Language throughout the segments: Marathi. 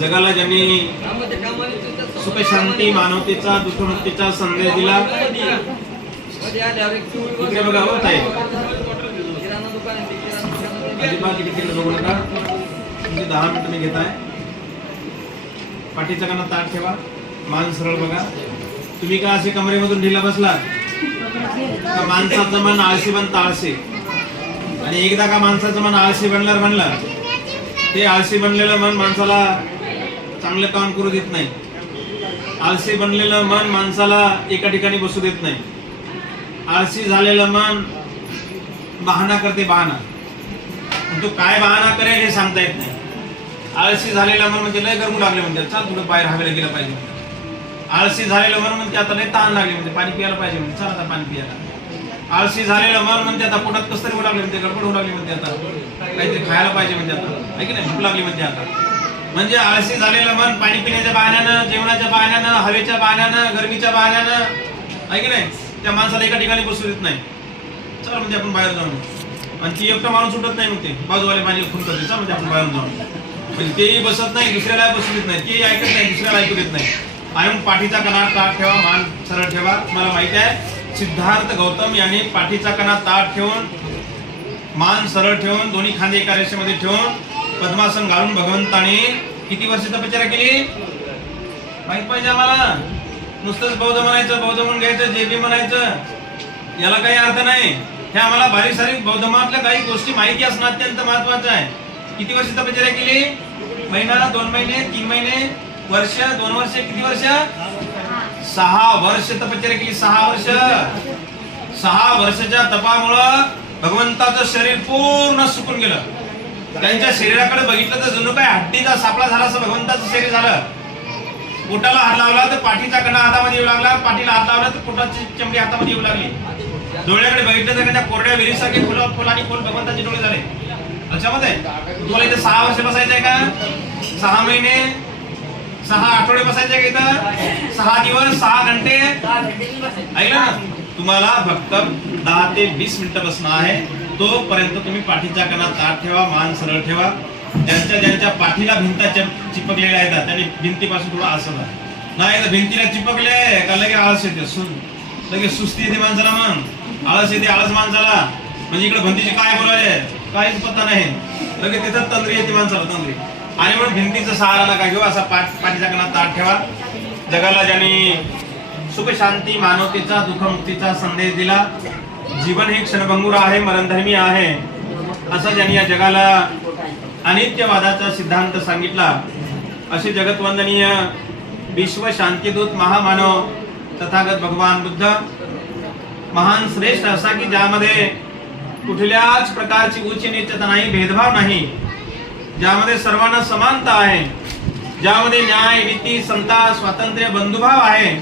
जगाला ज्यांनी सुख शांती मानवतेचा दुःखमुक्तीचा संदेश दिला। इकडे बघा होत आहे अजिबात तिकडे बघू नका, म्हणजे 10 मिनिटं मी घेत आहे। पाठीचा काना ताट ठेवा, मान सरळ बघा। तुम्ही का असे कमरेमधून ढिला बसला का माणसाचं मन आळशी बनतं आळशी, आणि एकदा का माणसाचं मन आळशी बनलं ते आळशी बनलेलं मन माणसाला चांगलं काम करू देत नाही। आळशी बनलेलं मन माणसाला एका ठिकाणी बसू देत नाही। आळशी झालेलं मन बहाणा करते, बहाणा। तो काय बहाणा करेल हे सांगता येत नाही। आळशी झालेलं मन म्हणजे लय गरमू लागले म्हणजे चल थोडं बाहेर हवेला गेलं पाहिजे। आळशी झालेलं मन म्हणजे आता लय ताण लागले म्हणजे पाणी प्यायला पाहिजे म्हणजे चल आता पाणी प्यायला। आळशी झालेलं मन म्हणजे आता पोटात कसं तरी लागले म्हणजे गडबड होऊ लागली म्हणजे आता काहीतरी खायला पाहिजे म्हणजे आता आहे की नाही, भूक लागली म्हणजे आता। म्हणजे आळशी झालेलं मन पाणी पिण्याच्या बहाण्यानं, जेवणाच्या बहाण्यानं, हवेच्या बहाण्यानं, गरमीच्या बहाण्यानं आहे की नाही, त्या माणसाला एका ठिकाणी बसू देत नाही। चल म्हणजे आपण बाहेर जाऊ, आणि ती एकटा माणूस उठत नाही, मग ते बाजूवाले पाणी फोन करते चल म्हणजे आपण बाहेर जाऊ, म्हणजे तेही बसत नाही, दुसऱ्याला बसू देत नाही, तेही ऐकत नाही, दुसऱ्याला ऐकू देत नाही। आणि मग पाठीचा कणा ताट ठेवा, मान सरळ ठेवा। मला माहिती आहे सिद्धार्थ गौतम यांनी पाठीचा कणा ताट ठेवून मान सरळ ठेवून दोन्ही खांदे एका रेषेमध्ये ठेवून पद्मासन घालून भगवंताने किती वर्ष तपश्चर्या केली माहित पाहिजे आम्हाला। नुसतंच बौद्ध म्हणायचं, बौद्ध म्हणून घ्यायचं, जे बी म्हणायचं याला काही अर्थ नाही। हे आम्हाला बारीक सारीक बौद्ध धर्मातल्या काही गोष्टी माहिती असणं अत्यंत महत्वाचं आहे। किती वर्ष तपश्चर्या केली? महिना, 2 महिने, 3 महिने, वर्ष, 2 वर्ष, किती वर्ष? 6 वर्ष तपश्चर्या केली। 6 वर्ष। 6 वर्षाच्या तपामुळं भगवंताचं शरीर पूर्ण सुकून गेलं। त्यांच्या शरीराकडे बघितलं तर जणू काय हड्डीचा सापळा झाला असं भगवंताचं शरीर झालं। पोटाला हात लावला तर पाठीचा कणा हातामध्ये येऊ लागला, पाठीला हात लावला तर पोटाची चमडी हातामध्ये येऊ लागली। डोळ्याकडे बघितलं तर त्या कोरड्या विहिरीसारखे फुल आणि फुल भगवंताचे डोळे झाले। लक्षामध्ये तुम्हाला इथे 6 वर्ष बसायचं आहे का? 6 महिने, 6 आठवडे बसायचे का इथं? 6 दिवस, 6 घंटे ऐकलं ना? तुम्हाला फक्त 10 ते 20 मिनिटं बसणं आहे। तोपर्यंत तुम्ही पाठीचा कणा ताट ठेवा, मान सरळ ठेवा। ज्यांच्या पाठीला भिंता चिपकलेल्या आहेत त्यांनी भिंतीपासून थोडं असं नाही तर भिंतीला चिपकले का लगे आळस येते, लगेच सुस्ती येते माणसाला, मग आळस येते आळस माणसाला। म्हणजे इकडे भिंतीचे काय बोलायले काहीच पत्ता नाही, लगेच तिथं तंद्री येते माणसाला, तंद्री। आणि म्हणून भिंतीचा सहारा नका घेऊ, असा पाठीचा कणा ताट ठेवा। जगाला ज्यांनी सुख शांती मानवतेचा दुःखमुक्तीचा संदेश दिला, जीवन हे क्षणभंगुर आहे, मरणधर्मी आहे, असं ज्यांनी या जगाला अनित्यवादाचा सिद्धांत सांगितला, असे जगतवंदनीय विश्व शांतीदूत महामानव तथागत भगवान बुद्ध महान श्रेष्ठ असा की ज्यामध्ये कुठल्याच प्रकारची उच्च नीचता नाही, भेदभाव नाही, ज्यामध्ये सर्वांना समानता आहे, ज्यामध्ये न्याय नीती समता स्वातंत्र्य बंधुभाव आहे,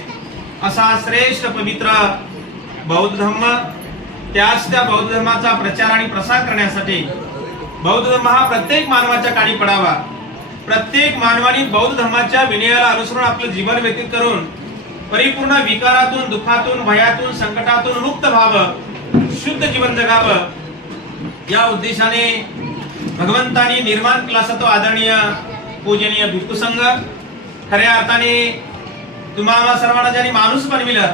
असा श्रेष्ठ पवित्र बौद्ध धर्म। त्याच त्या बौद्ध धर्माचा प्रचार आणि प्रसार करण्यासाठी बौद्ध धर्म हा प्रत्येक मानवाच्या कानी पडावा। प्रत्येक मानवाने बौद्ध धर्माच्या विनयाला अनुसरून आपलं जीवन व्यतीत करून परिपूर्ण विकारातून, दुःखातून, भयातून, संकटातून मुक्त व्हावं, शुद्ध जीवन जगावं, या उद्देशाने भगवंतानी निर्माण केला असा तो आदरणीय पूजनीय भिक्खू संघ। खऱ्या अर्थाने तुम्हाला सर्वांना ज्यांनी माणूस बनविलं,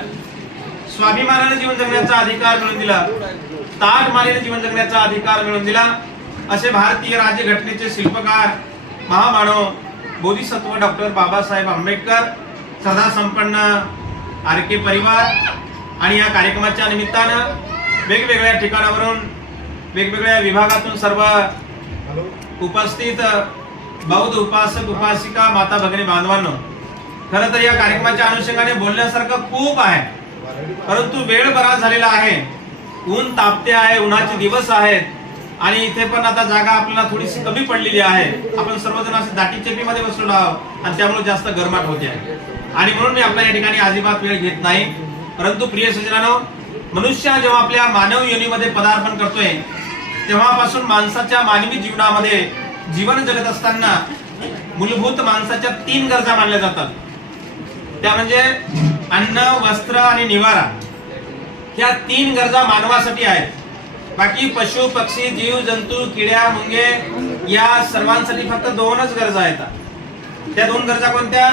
स्वाभिमानाने जीवन जगण्याचा अधिकार मिळवून दिला, ताठमानेने जीवन जगण्याचा अधिकार मिळवून दिला, असे भारतीय राज्यघटनेचे शिल्पकार महामानव बोधिसत्व डॉक्टर बाबासाहेब आंबेडकर, सदा संपन्न आरके परिवार आणि या कार्यक्रमाच्या निमित्तानं वेगवेगळ्या ठिकाणावरून वेगवेगळ्या विभागातून सर्व उपस्थित बौद्ध उपासक उपासिका माता भगिनी बांधवांनो, खरं तर या कार्यक्रमाच्या अनुषंगाने बोलण्यासारखं खूप आहे, परंतु वेळ बराच झालेला आहे, ऊन तापते आहे, उन्हाचे दिवस आहेत आणि इथे पण आता जागा आपल्याला थोडीशी कमी पडलेली आहे। आपण सर्वजण असे दाटी चेपीमध्ये बसलेलो आहोत आणि त्यामुळे जास्त गरमाट होते आहे, आणि म्हणून मी आपल्या या ठिकाणी अजिबात वेळ घेत नाही। परंतु प्रिय सज्जनांनो, मनुष्य जेव्हा आपल्या मानव योनीमध्ये पदार्पण करतोय तेव्हापासून माणसाच्या मानवी जीवनामध्ये जीवन जगत असताना मूलभूत माणसाच्या 3 गरजा मानल्या जातात। त्या म्हणजे अन्न, वस्त्र आणि निवारा। ह्या 3 गरजा मानवासाठी आहेत। बाकी पशु पक्षी जीव जंतू किड्या मुंगे या सर्वांसाठी फक्त 2च गरजा आहेत। त्या दोन गरजा कोणत्या?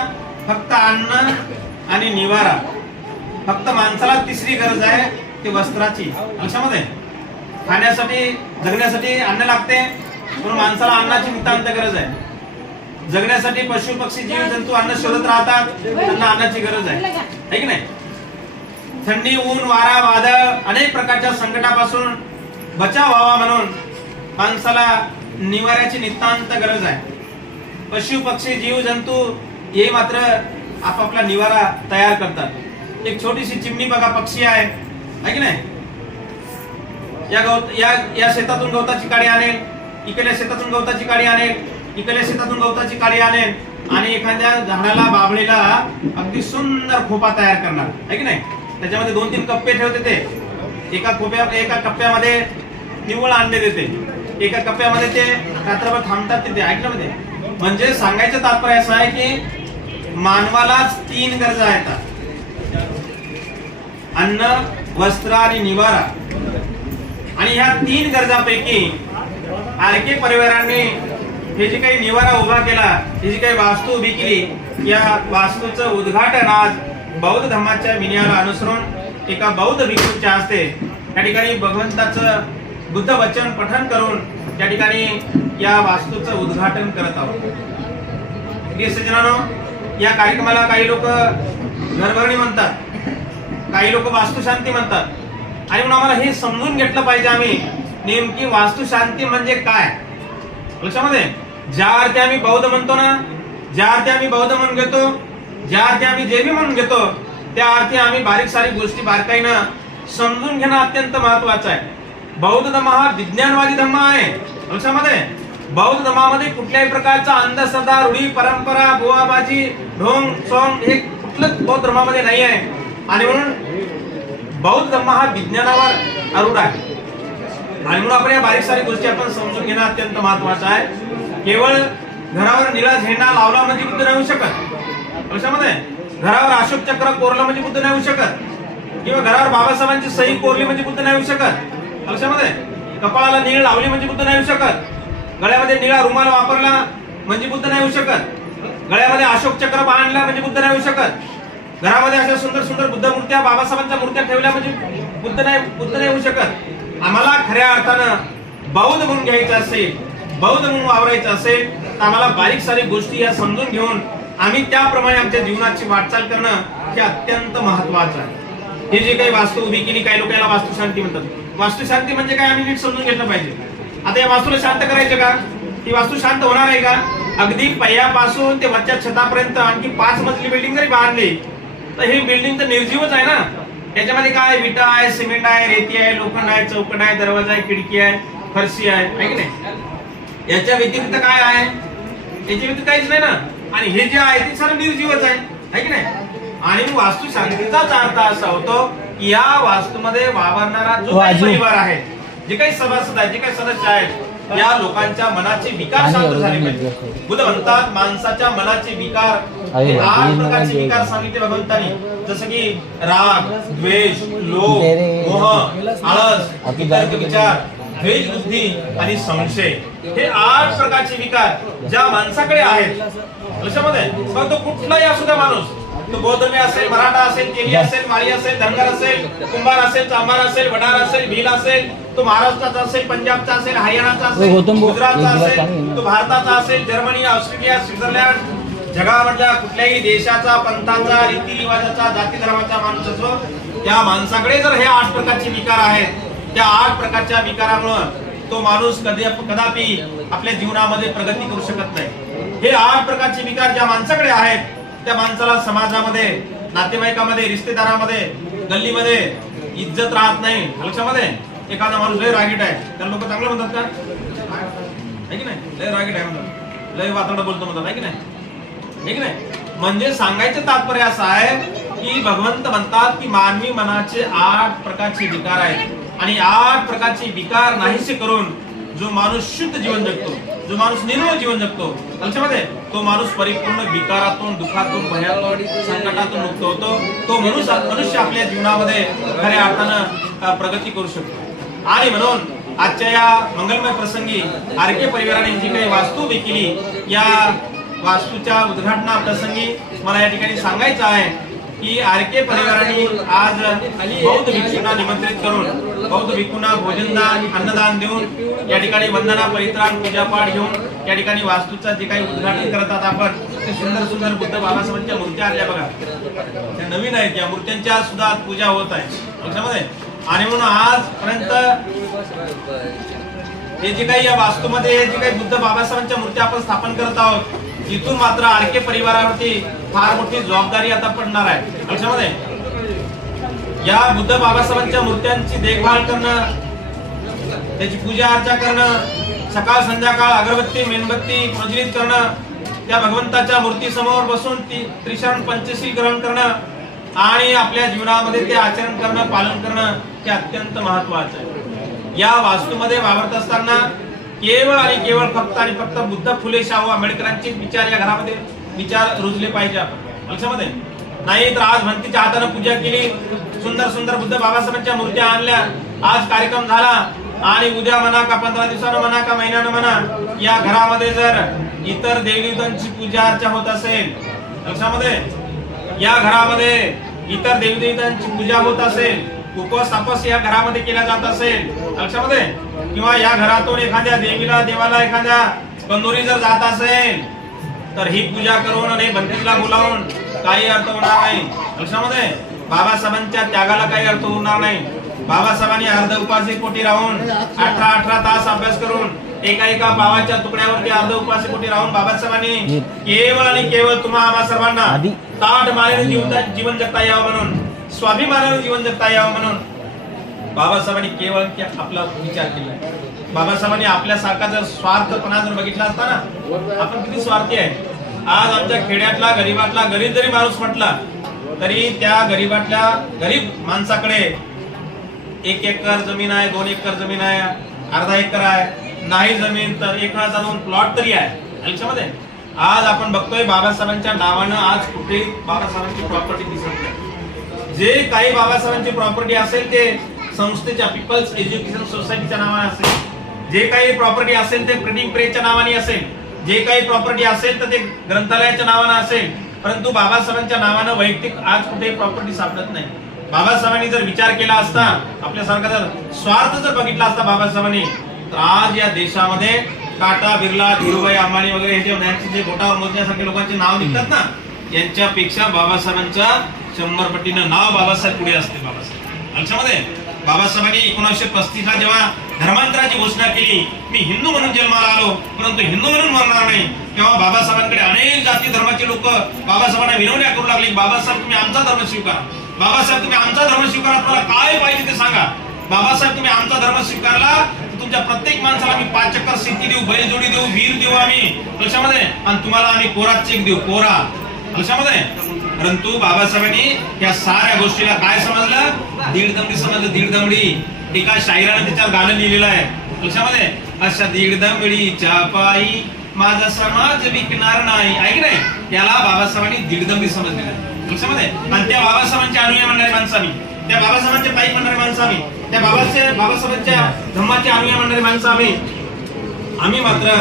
फक्त अन्न आणि निवारा. फक्त माणसाला तिसरी गरज आहे ती वस्त्राची. लक्षामध्ये, खाण्यासाठी जगण्यासाठी अन्न लागते, पण माणसाला अन्नाची नितांत गरज आहे. जगण्यासाठी पशु पक्षी जीव जंतू अन्न शोधत राहतात, त्यांना अन्नाची गरज आहे की नाही? थंडी, ऊन, वारा, वादळ अनेक प्रकारच्या संकटापासून बचाव व्हावा म्हणून माणसाला निवाऱ्याची नितांत गरज आहे. पशु पक्षी जीव जंतू हे मात्र आपापला निवारा तयार करतात. एक छोटीशी चिमणी बघा, पक्षी आहे की नाही? या शेतातून गवताची काडी आणेल, इकडल्या शेतातून गवताची काडी आणेल, इकडल्या शेतातून गवताची काडी आणेल आणि एखाद्या झाडाला बाभळीला अगदी सुंदर खोपा तयार करणार आहे की नाही? त्याच्यामध्ये 2-3 कप्पे ठेवते ते. एका कप्प्यामध्ये निव्वळ अंडे देते, एका कप्प्यामध्ये ते रात्रभर थांबतात तिथे. ऐकलं मध्ये म्हणजे सांगायचं तात्पर्य असं आहे की मानवालाच 3 गरजा आहेत: अन्न, वस्त्र आणि निवारा. आणि ह्या 3 गरजांपैकी आरके परिवाराने हे जे काही निवारा उभा केला, ही जी काही वास्तू उभी केली, या वास्तूचं उद्घाटन आज बौद्ध धर्माच्या विनयाला अनुसरून एका बौद्ध भिक्षूच्या हस्ते त्या ठिकाणी भगवंताचं बुद्ध वचन पठण करून त्या ठिकाणी या वास्तूचं उद्घाटन करत आहोत. प्रिय सज्जनांनो, या कार्यक्रमाला काही लोक घरभरणी म्हणतात, काही लोक वास्तुशांती म्हणतात. आणि म्हणून आम्हाला हे समजून घेतलं पाहिजे आम्ही नेमकी वास्तुशांती म्हणजे काय. लक्षामध्ये, ज्या अर्थी आम्ही बौद्ध म्हणतो ना, ज्या अर्थी आम्ही बौद्ध म्हणून घेतो, ज्या अर्थी आम्ही जैनी म्हणून घेतो, त्या अर्थी आम्ही बारीक सारीक गोष्टी बारकाईनं समजून घेणं अत्यंत महत्वाचं आहे. बौद्ध धर्म हा विज्ञानवादी धर्म आहे. लक्षामध्ये, बौद्ध धर्मामध्ये कुठल्याही प्रकारचा अंधश्रद्धा, रूढी, परंपरा, बुवाबाजी, ढोंग सोंग हे कुठलंच बौद्ध धर्मामध्ये नाही आहे. आणि म्हणून बौद्ध धर्म हा विज्ञानावर आरूढ आहे. आणि म्हणून आपण या बारीक सारी गोष्टी आपण समजून घेणं अत्यंत महत्वाचं आहे. केवळ घरावर निळा झेंडा लावला म्हणजे बुद्ध नाही होऊ शकत. लक्षामध्ये, घरावर अशोक चक्र कोरलं म्हणजे बुद्ध नाही होऊ शकत, किंवा घरावर बाबासाहेबांची सही कोरली म्हणजे बुद्ध नाही होऊ शकत. लक्षामध्ये, कपाळाला निळ लावली म्हणजे बुद्ध नाही होऊ शकत, गळ्यामध्ये निळा रुमाल वापरला म्हणजे बुद्ध नाही होऊ शकत, गळ्यामध्ये अशोक चक्र बांधला म्हणजे बुद्ध नाही होऊ शकत, घरामध्ये अशा सुंदर सुंदर बुद्ध मूर्त्या, बाबासाहेबांच्या मूर्त्या ठेवल्या म्हणजे बुद्ध नाही होऊ शकत. आम्हाला खऱ्या अर्थानं बौद्ध म्हणून घ्यायचं असेल, बौद्ध म्हणून वावरायचं असेल, तर आम्हाला बारीक सारी गोष्टी या समजून घेऊन आम्ही त्याप्रमाणे आमच्या जीवनाची वाटचाल करणं हे अत्यंत महत्वाचं आहे. हे जे काही वास्तू उभी केली, काही लोक याला वास्तुशांती म्हणतात. वास्तुशांती म्हणजे काय आम्ही नीट समजून घेतलं पाहिजे. आता या वास्तूला शांत करायचं का? ती वास्तू शांत होणार आहे का? अगदी पहिल्यापासून ते वरच्या छतापर्यंत आणखी 5 मजली बिल्डिंग जरी बांधली तर ही बिल्डिंग तर निर्जीवच आहे ना. त्याच्यामध्ये काय, विटा आहे, सिमेंट आहे, रेती आहे, लोखंड आहे, चौकट आहे, दरवाजा आहे, खिडकी आहे, फरशी आहे की नाही? याच्या व्यतिरिक्त काय आहे? याच्या व्यतिरिक्त काहीच नाही ना. आणि हे जे आहे ते सर्व निर्जीवच आहे की नाही? आणि वास्तुशांतीचाच अर्थ असा होतो की या वास्तूमध्ये वावरणारा जो काही परिवार आहे, जे काही सभासद आहे, जे काही सदस्य आहेत, या लोकांच्या मनाचे विकार शांत झाले पाहिजे. बुद्ध म्हणतात माणसाच्या मनाचे विकार, 8 प्रकारचे विकार सांगितले भगवंतांनी, जसं की राग, द्वेष, लोभ, मोह, आळस, वितर्क विचार, द्वेष बुद्धी आणि संशय. हे 8 प्रकारचे विकार ज्या माणसाकडे आहेत. लक्षामध्ये, मग तो कुठलाही असू द्या माणूस, तो बौद्धमी असेल, मराठा असेल, केली असेल, माळी असेल, धनगर असेल, कुंभार असेल, चांभार असेल, वडार असेल, भील असेल, तो महाराष्ट्राचा असेल, पंजाबचा असेल, हरियाणाचा असेल, गुजरातचा असेल, तो भारताचा असेल, जर्मनी, ऑस्ट्रेलिया, स्वित्झर्लंड, जगामधल्या कुठल्याही देशाचा, पंथाचा, रीतिरिवाजाचा, जाती धर्माचा माणूस असो, त्या माणसाकडे जर हे 8 प्रकारचे विकार आहेत, त्या 8 प्रकारच्या विकारामुळे तो माणूस कदापि आपल्या जीवनामध्ये प्रगती करू शकत नाही. हे 8 प्रकारचे विकार ज्या माणसाकडे आहेत, त्या माणसाला समाजामध्ये, नातेवाईकामध्ये, रिश्तेदारामध्ये, गल्लीमध्ये इज्जत राहत नाही. लक्षामध्ये, एखादा माणूस लय रागीट आहे, त्याला लोक चांगलं म्हणतात का? आहे की नाही? लय रागीट आहे म्हणतात, लय वातावरण बोलतो म्हणतात, आहे की नाही? म्हणजे सांगायचं तात्पर्य असं आहे की भगवंत म्हणतात की मानवी मनाचे 8 प्रकारचे विकार आहेत आणि 8 प्रकारचे विकार नाहीसे करून जो माणूस शुद्ध जीवन जगतो, जो माणूस निर्मळ जीवन जगतो, लक्षामध्ये, तो माणूस परिपूर्ण विकारातून, दुःखातून, भयातून, संकटातून मुक्त होतो. तो मनुष्य आपल्या जीवनामध्ये खऱ्या अर्थानं प्रगती करू शकतो. आणि म्हणून आजच्या या मंगलमय प्रसंगी आरके परिवाराने जी काही वास्तू उभी केली, या वास्तूच्या उद्घाटना प्रसंगी मला या ठिकाणी सांगायचं आहे की आरके परिवाराने आज बौद्ध भिक्षूंना निमंत्रित करून बौद्ध भिक्षूंना भोजनदान अन्नदान देऊन या ठिकाणी वंदना परित्राण पूजापाठ घेऊन या ठिकाणी वास्तूचा जे काही उद्घाटन करतात आपण ते सुंदर सुंदर बुद्ध बाबासाहेबांच्या मूर्त्या आल्या बघा, त्या नवीन आहेत, या मूर्त्यांच्या सुद्धा पूजा होत आहे लक्षामध्ये. आणि म्हणून आजपर्यंत हे जे काही या वास्तूमध्ये जे काही बुद्ध बाबासाहेबांच्या मूर्त्या आपण स्थापन करत आहोत, इथून मात्र आरके परिवारावरती फार मोठी जबाबदारी आता पडणार आहे लक्षामध्ये. या बुद्ध बाबासाहेबांच्या मूर्त्यांची देखभाल करणं, त्याची पूजा अर्चा करणं, सकाळ संध्याकाळ अगरबत्ती मेणबत्ती प्रज्वलित करणं, त्या भगवंताच्या मूर्ती समोर बसून ती त्रिशरण पंचशील ग्रहण करणं आणि आपल्या जीवनामध्ये ते आचरण करणं पालन करणं हे अत्यंत महत्वाचं आहे. या वास्तूमध्ये वावरत असताना केवळ आणि केवळ फक्त आणि फक्त बुद्ध फुले शाहू आंबेडकरांचे विचार या घरामध्ये विचार रुजले पाहिजे आपण लक्षामध्ये. नाही तर आज भंतीच्या हाताने पूजा केली, सुंदर सुंदर बुद्ध बाबासाहेबांच्या मूर्त्या आणल्या, आज कार्यक्रम झाला आणि उद्या म्हणा का 15 दिवसानं म्हणा का महिन्यानं म्हणा या घरामध्ये जर इतर देवदेवतांची पूजा अर्चा होत असेल लक्षामध्ये, या घरामध्ये इतर देवदेवतांची पूजा होत असेल, उपवास तापस या घरामध्ये केला जात असेल लक्षामध्ये, किंवा या घरातून एखाद्या देवीला देवाला एखाद्या कंदोरी जर जात असेल तर ही पूजा करून आणि बंदीला बोलावून काही अर्थ होणार नाही लक्षामध्ये. बाबासाहेबांच्या त्यागाला काही अर्थ होणार नाही. बाबासाहेबांनी अर्ध उपासी पोटी राहून 18 तास अभ्यास करून एका पावाच्या तुकड्यावरती अर्ध उपासी पोटी राहून बाबासाहेबांनी केवळ आणि केवळ तुम्हा आम्हा सर्वांना ताठ मानेने जीवन जगता यावं म्हणून, स्वाभिमानाने जीवन जगता यावं म्हणून बाबासाहेबांनी केवळ आपला विचार केला. बाबासाहेबांनी आपल्यासारखा जर स्वार्थपणा जर बघितला असता ना, आपण किती स्वार्थी आहे. आज आमच्या खेड्यातला गरीबातला गरीब जरी माणूस म्हटला तरी त्या गरीबातल्या गरीब माणसाकडे 1 एकर जमीन आहे, 2 एकर जमीन आहे, अर्धा एकर आहे, नाही जमीन तर 1,000 प्लॉट तरी आहे लक्षामध्ये. आज आपण बघतोय बाबासाहेबांच्या नावानं आज कुठे बाबासाहेबांची प्रॉपर्टी दिसत नाही. जे काही बाबासाहेबांची प्रॉपर्टी असेल ते संस्थेच्या पीपल्स एज्युकेशन सोसायटीच्या नावाने असेल, जे काही प्रॉपर्टी असेल ते प्रिंटिंग प्रेसच्या नावाने असेल, जे काही प्रॉपर्टी असेल तर ते ग्रंथालयाच्या नावाने असेल, परंतु बाबासाहेबांच्या नावानं वैयक्तिक आज कुठे प्रॉपर्टी सापडत नाही. बाबासाहेबांनी जर विचार केला असता, आपल्यासारखा जर स्वार्थ जर बघितला असता बाबासाहेबांनी, तर आज या देशामध्ये टाटा बिर्ला धीरूभाई अंबानी वगैरे हे जे बोटावर मोजण्यासारखे लोकांचे नाव निघतात ना, यांच्यापेक्षा बाबासाहेबांच्या 100 पटीनं नाव बाबासाहेब पुढे असते. बाबासाहेब लक्षामध्ये. बाबासाहेबांनी 1935 ला जेव्हा धर्मांतराची घोषणा केली, मी हिंदू म्हणून जन्माला आलो परंतु हिंदू म्हणून मरणार नाही, तेव्हा बाबासाहेबांकडे अनेक जाती धर्माचे लोक बाबासाहेबांना विनवण्या करू लागले, बाबासाहेब तुम्ही आमचा धर्म स्वीकारा, बाबासाहेब तुम्ही आमचा धर्म स्वीकारा, तुम्हाला काय पाहिजे ते सांगा, बाबासाहेब तुम्ही आमचा धर्म स्वीकारला तर तुमच्या प्रत्येक माणसाला आम्ही 5 एकर शेती देऊ, बैलजोडी देऊ, वीर देऊ आम्ही लक्षामध्ये, आणि तुम्हाला आम्ही कोरा चेक देऊ, कोरा लक्षामध्ये. परंतु बाबासाहेबांनी या साऱ्या गोष्टीला काय समजलं, दीड दमडी समजलं. दीड दमडी एका शाहिराने त्याच्यावर गाणं लिहिलेलं आहे लक्षामध्ये, अशा दीड दमडीच्या पायी माझा समाज विकणार नाही, ऐक नाही, याला बाबासाहेबांनी दीड दमडी समजलेलं आहे लक्षामध्ये. आणि त्या बाबासाहेबांच्या अनुयायी म्हणणारे माणसं आम्ही, त्या बाबासाहेबांचे पायी म्हणणारे माणसं आम्ही, त्या बाबासाहेबांच्या धर्माचे अनुयायी म्हणणारे माणसं आम्ही मात्र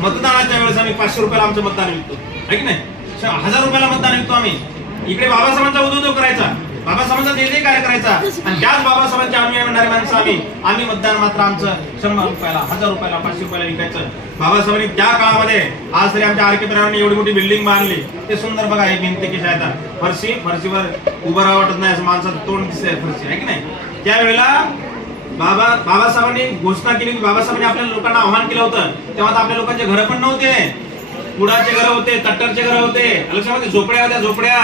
मतदानाच्या वेळेस आम्ही 500 रुपयाला आमचं मतदान विकतो, ऐक नाही, 1000 रुपयाला मतदान विकतो आम्ही. इकडे बाबासाहेबांचा उदोदो करायचा, बाबासाहेबांचा जय जयकार करायचा, आणि त्याच बाबासाहेबांच्या अनुयायी म्हणणारे माणसं आम्ही मतदान मात्र आमचं 100 रुपयाला 1000 रुपयाला 500 रुपयाला विकायचं. बाबासाहेबांनी त्या काळामध्ये आज तरी आमच्या आरके परिवाराने एवढी मोठी बिल्डिंग बांधली, ते सुंदर बघा, हे भिंती कशी आहेत, फरशीवर उभं राहावं वाटत नाही, असं माणसाचं तोंड दिसतंय फरशी, आहे की नाही. त्यावेळेला बाबासाहेबांनी घोषणा केली, बाबासाहेबांनी आपल्या लोकांना आव्हान केलं होतं, तेव्हा आपल्या लोकांचे घर पण नव्हते, कुडाचे घर होते, तट्टरचे घर होते लक्षामध्ये, झोपड्या होत्या, झोपड्या,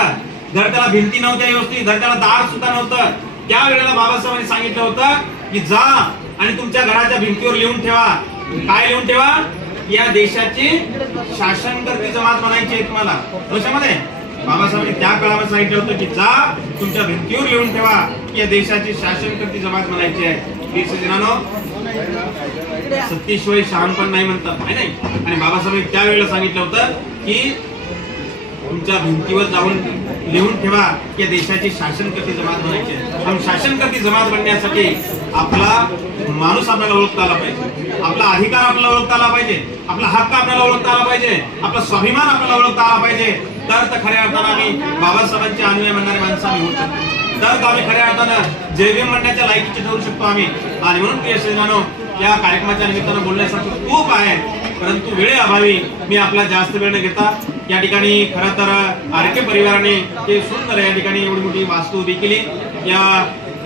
घर त्याला भिंती नव्हत्या व्यवस्थित, घर त्याला दार सुद्धा नव्हतं. त्यावेळेला बाबासाहेबांनी सांगितलं होतं की जा आणि तुमच्या घराच्या भिंतीवर लिहून ठेवा, काय लिहून ठेवा, या देशाची शासनकर्ती जमात बनायची आहे तुम्हाला लक्षामध्ये. बाबासाहेबांनी त्या काळामध्ये सांगितलं होतं की जा तुमच्या भिंतीवर लिहून ठेवा की या देशाची शासनकर्ती जमात बनायची आहे. सत्तेशिवाय शहाणपण नाही म्हणतात, नाही. आणि बाबासाहेबांनी त्यावेळेला सांगितलं होतं की तुमच्या भिंतीवर जाऊन लिहून ठेवा की देशाची शासनकर्ती जमात बनायची आहे. शासनकर्ती जमात बनण्यासाठी आपला माणूस आपल्याला ओळखता आला पाहिजे, आपला अधिकार आपल्याला ओळखता आला पाहिजे, आपला हक्क आपल्याला ओळखता आला पाहिजे, आपला स्वाभिमान आपल्याला ओळखता आला पाहिजे. तर खऱ्या अर्थानं आम्ही बाबासाहेबांचे अनुयायी म्हणणारे माणसं आम्ही होऊ शकतो. तर आम्ही खऱ्या अर्थानं जय भीम म्हणण्याच्या लायकीचे ठरू शकतो आम्ही. आणि म्हणून प्रिय श्रीमानो, या कार्यक्रमाच्या निमित्तानं बोलण्यासारखं खूप आहे, परंतु वेळेअभावी मी आपला जास्त वेळ न घेता या ठिकाणी खरं तर आरके परिवाराने हे सुंदर या ठिकाणी एवढी मोठी वास्तू उभी केली. या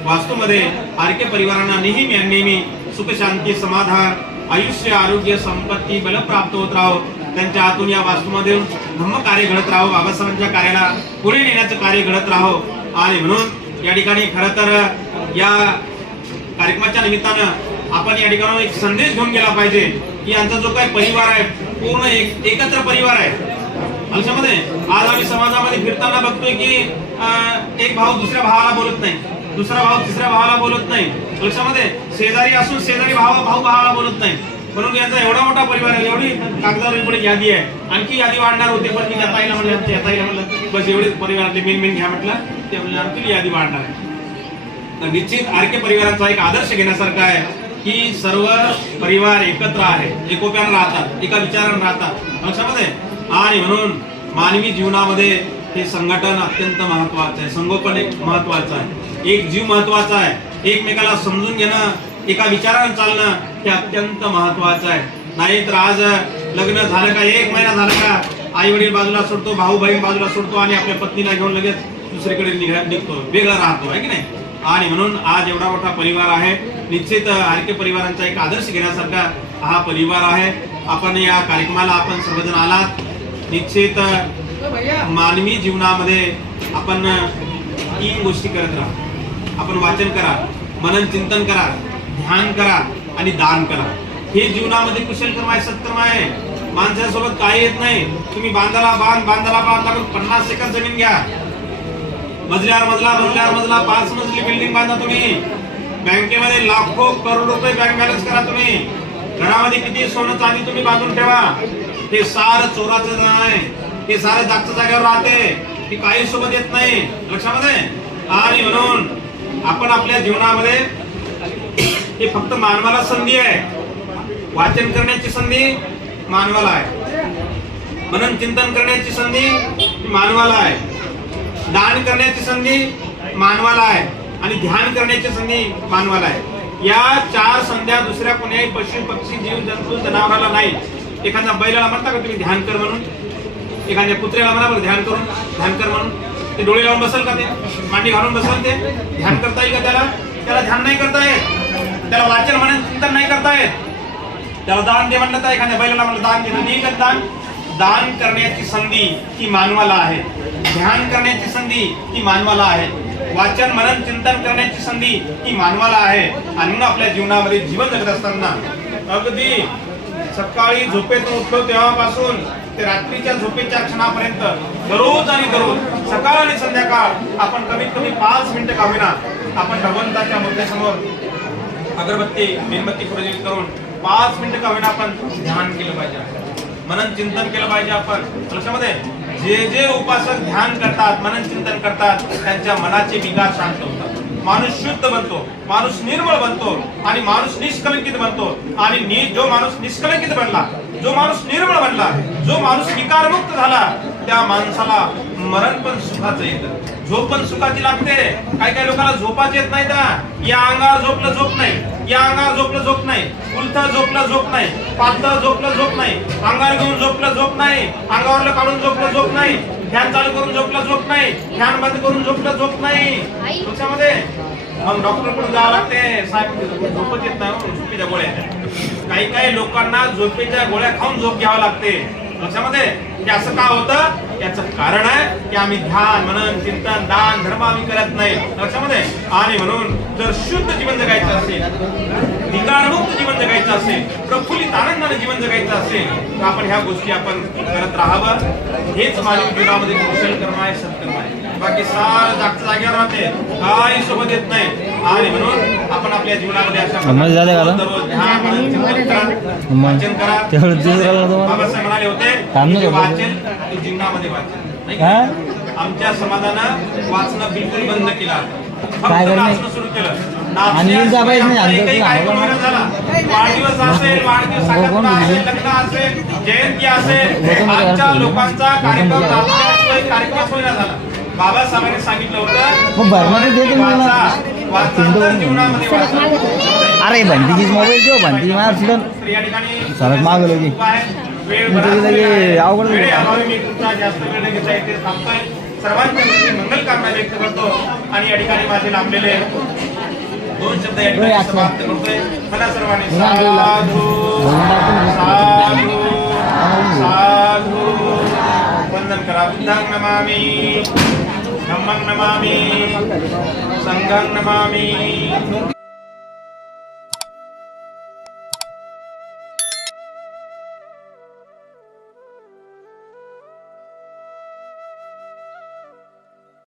वास्तूमध्ये आरके परिवारांना नेहमी सुख शांती समाधान आयुष्य आरोग्य संपत्ती बल प्राप्त होत राहो. त्यांच्या हातून या वास्तूमध्ये धम्म कार्य घडत राहो, बाबासाहेबांच्या कार्याला पुढे नेण्याचं कार्य घडत राहो. आणि म्हणून या ठिकाणी खरं तर या कार्यक्रमाच्या निमित्तानं आपण या ठिकाणी एक संदेश घेऊन गेला पाहिजे की यांचा जो काही परिवार आहे पूर्ण एकत्र परिवार आहे. लक्षामध्ये आज आम्ही समाजामध्ये फिरताना बघतोय की एक भाऊ दुसऱ्या भावाला बोलत नाही, दुसरा भाऊ तिसऱ्या भावाला बोलत नाही. लक्षामध्ये शेजारी असून शेजारी भाऊ भावाला बोलत नाही. म्हणून यांचा एवढा मोठा परिवार आहे, एवढी कागदावर पुढे यादी आहे. आणखी यादी वाढणार होते, पण मी त्या ताईला म्हणलं, त्या ताईला म्हणलं बस एवढेच परिवारातले मेन घ्या म्हटलं. ते म्हणलं आणखी यादी वाढणार आहे. तर निश्चित आरके परिवाराचा एक आदर्श घेण्यासारखा आहे की सर्व परिवार एकत्र आहे, एकोप्यानं राहतात, एका विचारानं राहतात. लक्षामध्ये आणि म्हणून मानवी जीवनामध्ये हे संघटन अत्यंत महत्वाचं आहे, संगोपन एक महत्वाचं आहे, एक जीव महत्वाचा आहे, एकमेकाला समजून घेणं, एका विचारानं चालणं हे अत्यंत महत्वाचं आहे. नाहीतर आज लग्न झालं का, एक महिना झाला का, आई वडील बाजूला सोडतो, भाऊ बहीण बाजूला सोडतो आणि आपल्या पत्नीला घेऊन लगेच दुसरीकडे निघतो, वेगळा राहतो, आहे की नाही. आणि म्हणून आज एवढा मोठा परिवार आहे. निश्चित आरके परिवारांचा एक आदर्श घेण्यासारखा हा परिवार आहे. आपण या कार्यक्रमाला आपण सर्वजण आलात. निश्चित मानवी जीवनामध्ये आपण 3 गोष्टी करत राहा. आपण वाचन करा, मनन चिंतन करा, ध्यान करा आणि दान करा. हे जीवनामध्ये कुशल कर्म आहे, सत्कर्म आहे. माणसासोबत काही येत नाही. तुम्ही बांधाला बांध लागून 50 एकर जमीन घ्या, मजल्यावर मजला 5 मजली बिल्डिंग बांधा. तुम्ही बँकेमध्ये लाखो करोड रुपये बँक बॅलन्स करा. तुम्ही घरामध्ये किती सोनं चांदी तुम्ही बांधून ठेवा. हे सारं चोराचं जण आहे, हे सारं जागच्या जागेवर राहते, हे काही सोबत येत नाही. लक्षामध्ये आणि म्हणून आपण आपल्या जीवनामध्ये हे फक्त मानवाला संधी आहे. वाचन करण्याची संधी मानवाला आहे, मनन चिंतन करण्याची संधी मानवाला आहे, दान करण्याची संधी मानवाला आहे आणि ध्यान करण्याची संधी मानवाला आहे. या 4 संध्या दुसऱ्या कोणत्याही पशु पक्षी जीव जंतू जनावराला नाही. एखाद्या बैलाला म्हणता का तुम्ही ध्यान कर म्हणून? एखाद्या कुत्र्याला म्हणा बरं ध्यान कर म्हणून? ते डोळे लावून बसल का? ते मांडी घालून बसल? ते ध्यान करता येईल का त्याला? त्याला ध्यान नाही करता येत. त्याला वाचन म्हणून चिंतन नाही करता येत. त्याला दान दे म्हणलं तर एखाद्या बैलाला म्हणलं दान दे, नाही करत. दान करण्याची संधी ही मानवाला आहे, ध्यान करण्याची संधी ही मानवाला आहे, वाचन मनन चिंतन करण्याची संधी ही मानवाला आहे. आणि म्हणून आपल्या जीवनामध्ये जीवन जगत असताना अगदी सकाळी झोपेतून उठलो तेव्हापासून ते रात्रीच्या झोपेच्या क्षणापर्यंत दररोज सकाळ आणि संध्याकाळ आपण कमीत कमी 5 मिनिटं का होईना आपण भगवंताच्या मूर्तीसमोर अगरबत्ती मेणबत्ती प्रज्वलित करून 5 मिनिटं का होईना आपण ध्यान केलं पाहिजे, मनन चिंतन केलं पाहिजे. आपण लक्षामध्ये जे उपासक ध्यान करतात, मनन चिंतन करतात, त्यांच्या मनाचे विकार शांत होतात. माणूस शुद्ध बनतो, माणूस निर्मळ बनतो आणि माणूस निष्कलंकित बनतो. आणि जो माणूस निष्कलंकित बनला, जो माणूस निर्मळ बनला, जो माणूस विकारमुक्त झाला, त्या माणसाला मरण पण सुखाचं येतं, झोप पण सुखाची लागते. काही लोकांना झोपाच येत नाही. या अंगावर झोपलं झोप नाही, या अंगावर झोपलं झोप नाही, उलटा झोपलं झोप नाही, पातळ झोपलं झोप नाही, अंगावर घेऊन झोपलं झोप नाही, अंगावरलं काढून झोपलं झोप नाही, फॅन चालू करून झोपलं झोप नाही, फॅन बंद करून झोपलं झोप नाही. त्याच्यामध्ये मग डॉक्टर कडे जावं लागते. साहेब झोपच येत नाही, झोपेच्या गोळ्या. काही लोकांना झोपेच्या गोळ्या खाऊन झोप घ्यावं लागते. लक्षामध्ये ते असं का होतं? याचं कारण आहे की आम्ही ध्यान मनन चिंतन दान धर्म आम्ही करत नाही. लक्षामध्ये आणि म्हणून जर शुद्ध जीवन जगायचं असेल, विकारमुक्त जीवन जगायचं असेल, प्रफुल्लित आनंदाने जीवन जगायचं असेल तर आपण ह्या गोष्टी आपण करत राहावं. हेच मानवी जीवनामध्ये कुशल कर्म आहे, सत्कर्म आहे. बाकी सारं जागच्या जागेवर राहते, काही सोबत येत नाही. आणि म्हणून आपण आपल्या जीवनामध्ये अशा दररोज ध्यान मनन चिंतन करा, वाचन करा. बाबासाहेब म्हणाले होते वाचन जीवनामध्ये वाचन. आमच्या समाजानं वाचणं बिलकुल बंद केलं. काय करणे? नाचणं सुरू केलं. आणि जा बाई, नाही, आणि एकही जा, कार्यक्रम जा. होईना झाला. वाढदिवस असेल, वाढदिवस साखरपुडा असेल, लग्न असेल, जयंती असेल, आजच्या लोकांचा कार्यक्रम नाचल्याशिवाय कार्यक्रम होईना झाला. बाबासाहेबांनी सांगितलं होतं मग भरणार ते तुम्ही मला. वाचा तर जीवनामध्ये वाचा. अरे भंतीचीच मोबाईल ठेव, भंती मार सुडन तर या ठिकाणी सगळ्यात मागं लगे. वेळ मग बराच ते लगे वेळ आहे. अवघड झालं. वेळेअभावी मी तुमचा जास्त वेळ न घेता इथे थांबतोय. सर्वांच्या वतीने मंगल कामना व्यक्त करतो आणि या ठिकाणी माझे लाभलेले 2 शब्द या ठिकाणी समाप्त करतोय. मला सर्वांनी साधू साधू साधू वंदन करा. बुद्धं नमामि, धम्मं नमामि, संघं नमामि.